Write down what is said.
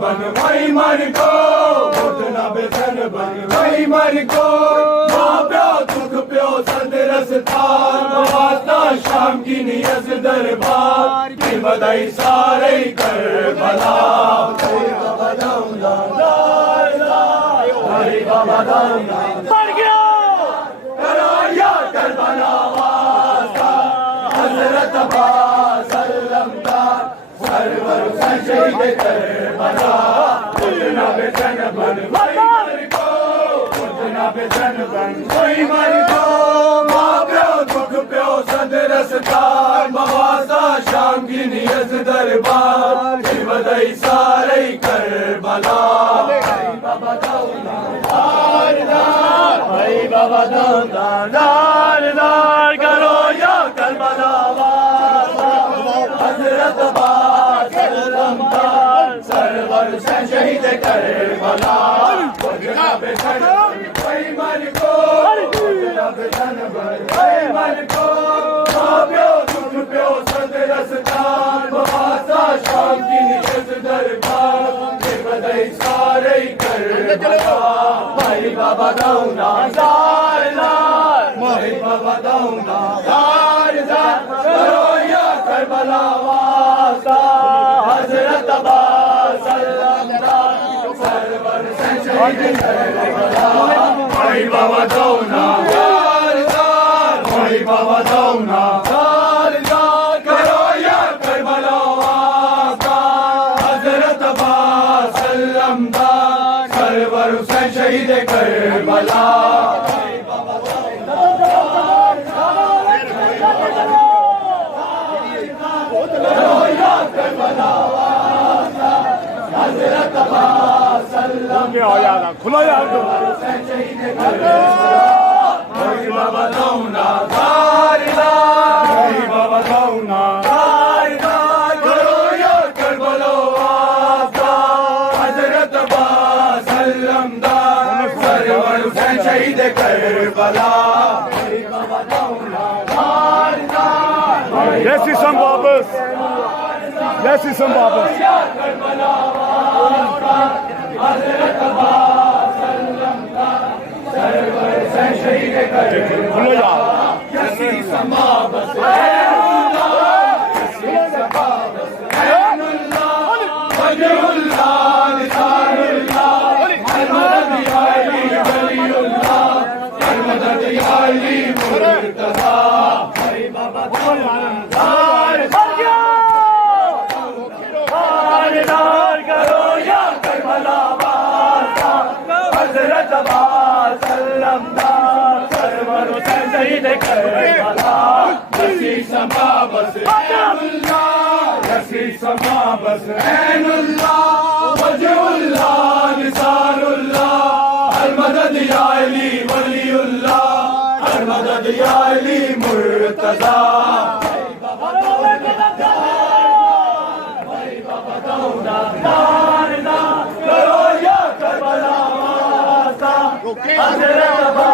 बन भाई मर को ना बेचैन बन वही मर को माँ प्यो दुख प्यो सदरस थार वास्ता शाम की नियत दरबार की बधाई सारे कर भला बाबा दाऊदा हरी बाबा दाऊदा मर गया करो या करबला वास्ता हजरत अब्बास सल्लमदार सरवर शहीद करबला उठना बेचैन बन वही मर को उठना बेचैन बन वही मर को माँ प्यो दुख प्यो सदरस थार मवासा शाम की नियत दरबार की बधाई सारे करबला बाबा दाऊदा भाई बाबा दाऊदा दार करो या करबला हजरत अब्बास सल्लमदार सरवर शहीद करबला उठना बेचैन वही मर को उठना बेचैन वही मर को माँ प्यो दुख प्यो सदरस थार मवासा शाम की नियत दरबार की बधाई सारे करबला भाई बाबा दाऊदा भाई बाबा दाऊदा करो या करबला वास्ता हजरत अब्बास सल्लमदार सरवर शहीद करबला भाई बाबा दाऊदा भाई बाबा दाऊदा करो या करबला वास्ता हजरत अब्बास सल्लमदार सरवर शहीद करबला खुला यार बाबा दाऊदा बाबा दाऊदा करो या करबला वास्ता हजरत अब्बास सल्लमदार सरवर शहीद Karbala Let's see some barbers. Let's see some barbers. Hazrat Abbas सल्लमदार server शहीद करबला रसी समा बस ऐनुल्लाह रसी समा बस ऐनुल्लाह वजहुल्लाह लिसानुल्लाह हर मदद या अली वलीउल्लाह हर मदद या अली मुर्तजा करो या करबला वास्ता हजरत